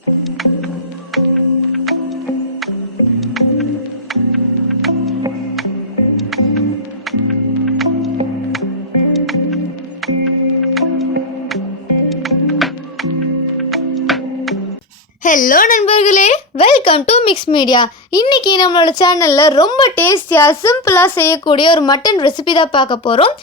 Hello நண்பர்களே, welcome to mix media. இன்றைக்கி நம்மளோட சேனலில் ரொம்ப டேஸ்டியாக சிம்பிளாக செய்யக்கூடிய ஒரு மட்டன் ரெசிபி தான் பார்க்க போகிறோம்.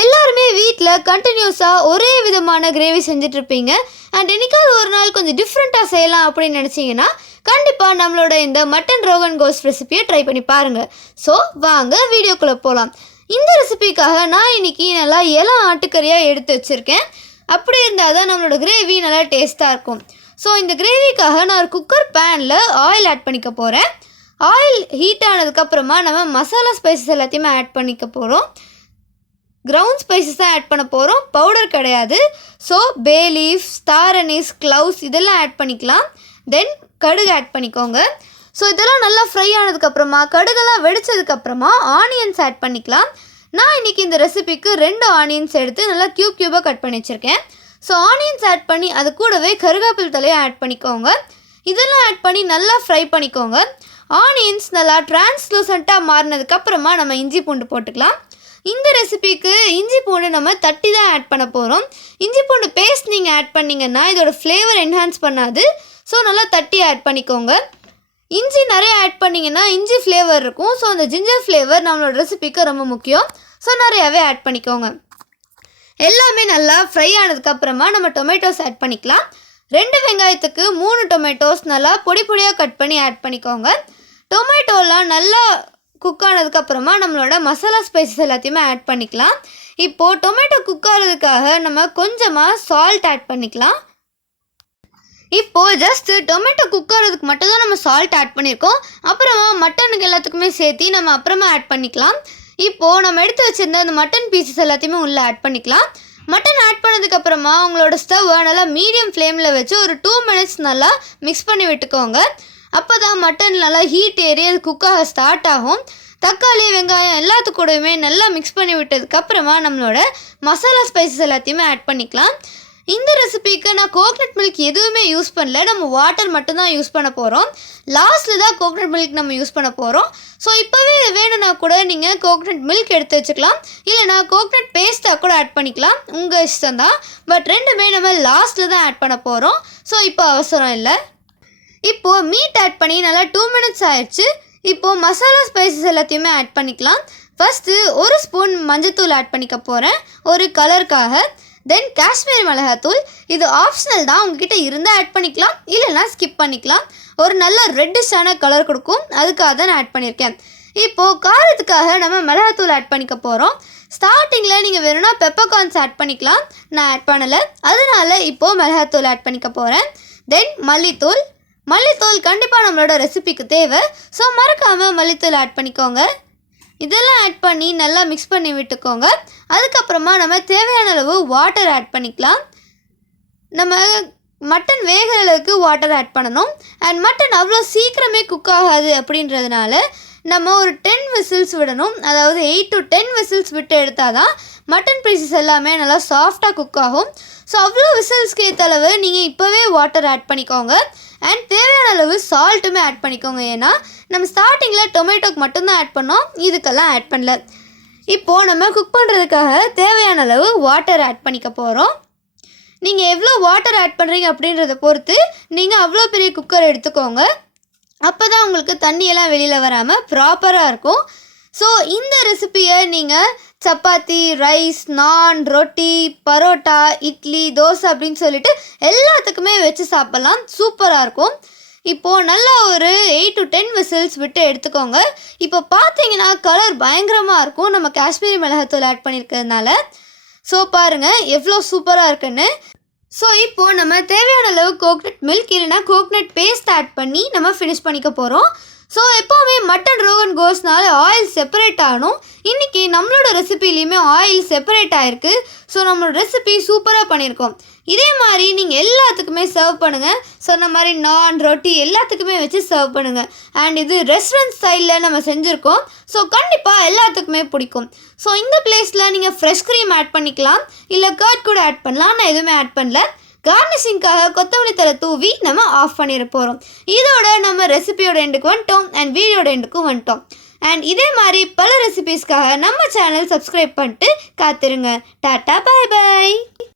எல்லாருமே வீட்டில் கண்டினியூஸாக ஒரே விதமான கிரேவி செஞ்சிட்ருப்பீங்க. அண்ட் என்றைக்காவது ஒரு நாள் கொஞ்சம் டிஃப்ரெண்ட்டாக செய்யலாம் அப்படின்னு நினச்சிங்கன்னா கண்டிப்பாக நம்மளோட இந்த மட்டன் ரோகன் கோஸ் ரெசிபியை ட்ரை பண்ணி பாருங்கள். ஸோ வாங்க வீடியோக்குள்ளே போகலாம். இந்த ரெசிபிக்காக நான் இன்றைக்கி நல்லா இளம் ஆட்டுக்கறியாக எடுத்து வச்சுருக்கேன். அப்படி இருந்தால் தான் நம்மளோட கிரேவி நல்லா டேஸ்ட்டாக இருக்கும். ஸோ இந்த கிரேவிக்காக நான் ஒரு குக்கர் பேனில் ஆயில் ஆட் பண்ணிக்க போகிறேன். ஆயில் ஹீட் ஆனதுக்கப்புறமா நம்ம மசாலா ஸ்பைசஸ் எல்லாத்தையுமே ஆட் பண்ணிக்க போகிறோம். கிரவுண்ட் ஸ்பைசஸ் தான் ஆட் பண்ண போகிறோம், பவுடர் கிடையாது. So bay leaf, star anise, cloves இதெல்லாம் ஆட் பண்ணிக்கலாம். தென் கடுகு ஆட் பண்ணிக்கோங்க. ஸோ இதெல்லாம் நல்லா ஃப்ரை ஆனதுக்கப்புறமா கடுகெல்லாம் வெடித்ததுக்கப்புறமா ஆனியன்ஸ் ஆட் பண்ணிக்கலாம். நான் இன்றைக்கி இந்த ரெசிபிக்கு 2 ஆனியன்ஸ் எடுத்து நல்லா க்யூபாக கட் பண்ணி வச்சுருக்கேன். ஸோ ஆனியன்ஸ் ஆட் பண்ணி அது கூடவே கருவேப்பிலை தலையை ஆட் பண்ணிக்கோங்க. இதெல்லாம் ஆட் பண்ணி நல்லா ஃப்ரை பண்ணிக்கோங்க. ஆனியன்ஸ் நல்லா டிரான்ஸ்லூசண்ட்டாக மாறினதுக்கப்புறமா நம்ம இஞ்சி பூண்டு போட்டுக்கலாம். இந்த ரெசிபிக்கு இஞ்சி பூண்டு நம்ம தட்டி தான் ஆட் பண்ண போகிறோம். இஞ்சி பூண்டு பேஸ்ட் நீங்கள் ஆட் பண்ணிங்கன்னா இதோட ஃப்ளேவர் என்ஹான்ஸ் பண்ணாது. ஸோ நல்லா தட்டி ஆட் பண்ணிக்கோங்க. இஞ்சி நிறைய ஆட் பண்ணிங்கன்னா இஞ்சி ஃப்ளேவர் இருக்கும். ஸோ அந்த ஜிஞ்சர் ஃப்ளேவர் நம்மளோட ரெசிபிக்கு ரொம்ப முக்கியம். ஸோ நிறையாவே ஆட் பண்ணிக்கோங்க. எல்லாமே நல்லா ஃப்ரை ஆனதுக்கப்புறமா நம்ம டொமேட்டோஸ் ஆட் பண்ணிக்கலாம். 2 வெங்காயத்துக்கு 3 டொமேட்டோஸ் நல்லா பொடி பொடியாக கட் பண்ணி ஆட் பண்ணிக்கோங்க. டொமேட்டோலாம் நல்லா குக் ஆனதுக்கப்புறமா நம்மளோட மசாலா ஸ்பைசஸ் எல்லாத்தையுமே ஆட் பண்ணிக்கலாம். இப்போது டொமேட்டோ குக் ஆகிறதுக்காக நம்ம கொஞ்சமாக சால்ட் ஆட் பண்ணிக்கலாம். இப்போது ஜஸ்ட்டு டொமேட்டோ குக் ஆகிறதுக்கு மட்டும்தான் நம்ம சால்ட் ஆட் பண்ணியிருக்கோம். அப்புறமா மட்டனுக்கு எல்லாத்துக்குமே சேர்த்து நம்ம அப்புறமா ஆட் பண்ணிக்கலாம். இப்போது நம்ம எடுத்து வச்சுருந்த அந்த மட்டன் பீசஸ் எல்லாத்தையுமே உள்ளே ஆட் பண்ணிக்கலாம். மட்டன் ஆட் பண்ணதுக்கப்புறமா உங்களோட ஸ்டவ்வை நல்லா மீடியம் ஃப்ளேமில் வச்சு ஒரு 2 மினிட்ஸ் நல்லா மிக்ஸ் பண்ணி விட்டுக்கோங்க. அப்போ தான் மட்டன் நல்லா ஹீட் ஏறி அது குக்காக ஸ்டார்ட் ஆகும். தக்காளி, வெங்காயம் எல்லாத்துக்கூடயுமே நல்லா மிக்ஸ் பண்ணி விட்டதுக்கப்புறமா நம்மளோட மசாலா ஸ்பைசஸ் எல்லாத்தையுமே ஆட் பண்ணிக்கலாம். இந்த ரெசிபிக்கு நான் கோகனட் மில்க் எதுவுமே யூஸ் பண்ணல, நம்ம வாட்டர் மட்டும்தான் யூஸ் பண்ண போகிறோம். லாஸ்ட்டில் தான் கோகனட் மில்க் நம்ம யூஸ் பண்ண போகிறோம். ஸோ இப்போவே வேணும்னா கூட நீங்கள் கோகனட் மில்க் எடுத்து வச்சுக்கலாம், இல்லைனா கோகனட் பேஸ்ட்டாக கூட ஆட் பண்ணிக்கலாம், உங்கள் இஷ்டம் தான். பட் ரெண்டுமே நம்ம லாஸ்ட்டில் தான் ஆட் பண்ண போகிறோம். ஸோ இப்போ அவசரம் இல்லை. இப்போது மீட் ஆட் பண்ணி நல்லா 2 மினிட்ஸ் ஆயிடுச்சு. இப்போது மசாலா ஸ்பைசஸ் எல்லாத்தையுமே ஆட் பண்ணிக்கலாம். ஃபஸ்ட்டு 1 ஸ்பூன் மஞ்சத்தூள் ஆட் பண்ணிக்க போகிறேன் ஒரு கலருக்காக. தென் காஷ்மீரி மிளகாத்தூள், இது ஆப்ஷனல் தான், உங்ககிட்ட இருந்தால் ஆட் பண்ணிக்கலாம், இல்லைனா ஸ்கிப் பண்ணிக்கலாம். ஒரு நல்ல ரெட்டிஷான கலர் கொடுக்கும், அதுக்காக தான் நான் ஆட் பண்ணியிருக்கேன். இப்போது காரத்துக்காக நம்ம மிளகாத்தூள் ஆட் பண்ணிக்க போகிறோம். ஸ்டார்டிங்கில் நீங்கள் வேணும்னா பெப்பர்கார்ன்ஸ் ஆட் பண்ணிக்கலாம், நான் ஆட் பண்ணலை, அதனால இப்போது மிளகாத்தூள் ஆட் பண்ணிக்க போகிறேன். தென் மல்லித்தூள் கண்டிப்பாக நம்மளோட ரெசிபிக்கு தேவை. ஸோ மறக்காமல் மல்லித்தூள் ஆட் பண்ணிக்கோங்க. இதெல்லாம் ஆட் பண்ணி நல்லா மிக்ஸ் பண்ணி விட்டுக்கோங்க. அதுக்கப்புறமா நம்ம தேவையான அளவு வாட்டர் ஆட் பண்ணிக்கலாம். நம்ம மட்டன் வேகிற அளவுக்கு வாட்டர் ஆட் பண்ணணும். அண்ட் மட்டன் அவ்வளோ சீக்கிரமே குக் ஆகாது அப்படின்றதுனால நம்ம ஒரு 10 விசில்ஸ் விடணும். அதாவது 8 to 10 விசில்ஸ் விட்டு எடுத்தால் தான் மட்டன் பீசஸ் எல்லாமே நல்லா சாஃப்டாக குக் ஆகும். ஸோ அவ்வளோ விசில்ஸ்க்கு ஏற்ற அளவு நீங்கள் இப்போவே வாட்டர் ஆட் பண்ணிக்கோங்க. அண்ட் தேவையான அளவு சால்ட்டுமே ஆட் பண்ணிக்கோங்க. ஏன்னா நம்ம ஸ்டார்டிங்கில் டொமேட்டோக்கு மட்டும்தான் ஆட் பண்ணோம், இதுக்கெல்லாம் ஆட் பண்ணல. இப்போது நம்ம குக் பண்ணுறதுக்காக தேவையான அளவு வாட்டர் ஆட் பண்ணிக்க போகிறோம். நீங்கள் எவ்வளோ வாட்டர் ஆட் பண்ணுறீங்க அப்படின்றத பொறுத்து நீங்கள் அவ்வளோ பெரிய குக்கர் எடுத்துக்கோங்க. அப்போ தான் உங்களுக்கு தண்ணியெல்லாம் வெளியில் வராமல் ப்ராப்பராக இருக்கும். ஸோ இந்த ரெசிபியை நீங்கள் சப்பாத்தி, ரைஸ், நான், ரொட்டி, பரோட்டா, இட்லி, தோசை அப்படின்னு சொல்லிட்டு எல்லாத்துக்குமே வச்சு சாப்பிட்லாம், சூப்பராக இருக்கும். இப்போது நல்லா ஒரு 8 to 10 விசில்ஸ் விட்டு எடுத்துக்கோங்க. இப்போ பார்த்தீங்கன்னா கலர் பயங்கரமாக இருக்கும், நம்ம காஷ்மீரி மிளகாத்தூள் ஆட் பண்ணியிருக்கிறதுனால. ஸோ பாருங்கள் எவ்வளோ சூப்பராக இருக்குன்னு. ஸோ இப்போது நம்ம தேவையான அளவு கோகனட் மில்க் இல்லைனா கோகனட் பேஸ்ட் ஆட் பண்ணி நம்ம ஃபினிஷ் பண்ணிக்க போகிறோம். ஸோ எப்போவுமே மட்டன் ரோகன் கோஸ்னால ஆயில் செப்பரேட் ஆகணும். இன்றைக்கி நம்மளோட ரெசிபிலையுமே ஆயில் செப்பரேட் ஆகிருக்கு. ஸோ நம்மளோட ரெசிபி சூப்பராக பண்ணியிருக்கோம். இதே மாதிரி நீங்கள் எல்லாத்துக்குமே சர்வ் பண்ணுங்கள். சொன்ன மாதிரி நான், ரொட்டி எல்லாத்துக்குமே வச்சு சர்வ் பண்ணுங்கள். அண்ட் இது ரெஸ்டாரண்ட் ஸ்டைலில் நம்ம செஞ்சுருக்கோம். ஸோ கண்டிப்பாக எல்லாத்துக்குமே பிடிக்கும். ஸோ இந்த பிளேஸில் நீங்கள் ஃப்ரெஷ் க்ரீம் ஆட் பண்ணிக்கலாம், இல்லை கர்ட் கூட ஆட் பண்ணலாம். நான் எதுவுமே ஆட் பண்ணல. கார்னிஷிங்காக கொத்தமல்லி தழை தூவி நம்ம ஆஃப் பண்ணிட போகிறோம். இதோட நம்ம ரெசிபியோட எண்டுக்கு வந்துட்டோம் அண்ட் வீடியோட எண்டுக்கும் வந்துட்டோம். அண்ட் இதே மாதிரி பல ரெசிபீஸ்க்காக நம்ம சேனல் சப்ஸ்கிரைப் பண்ணிட்டு காத்துருங்க. டாட்டா, பாய் பாய்.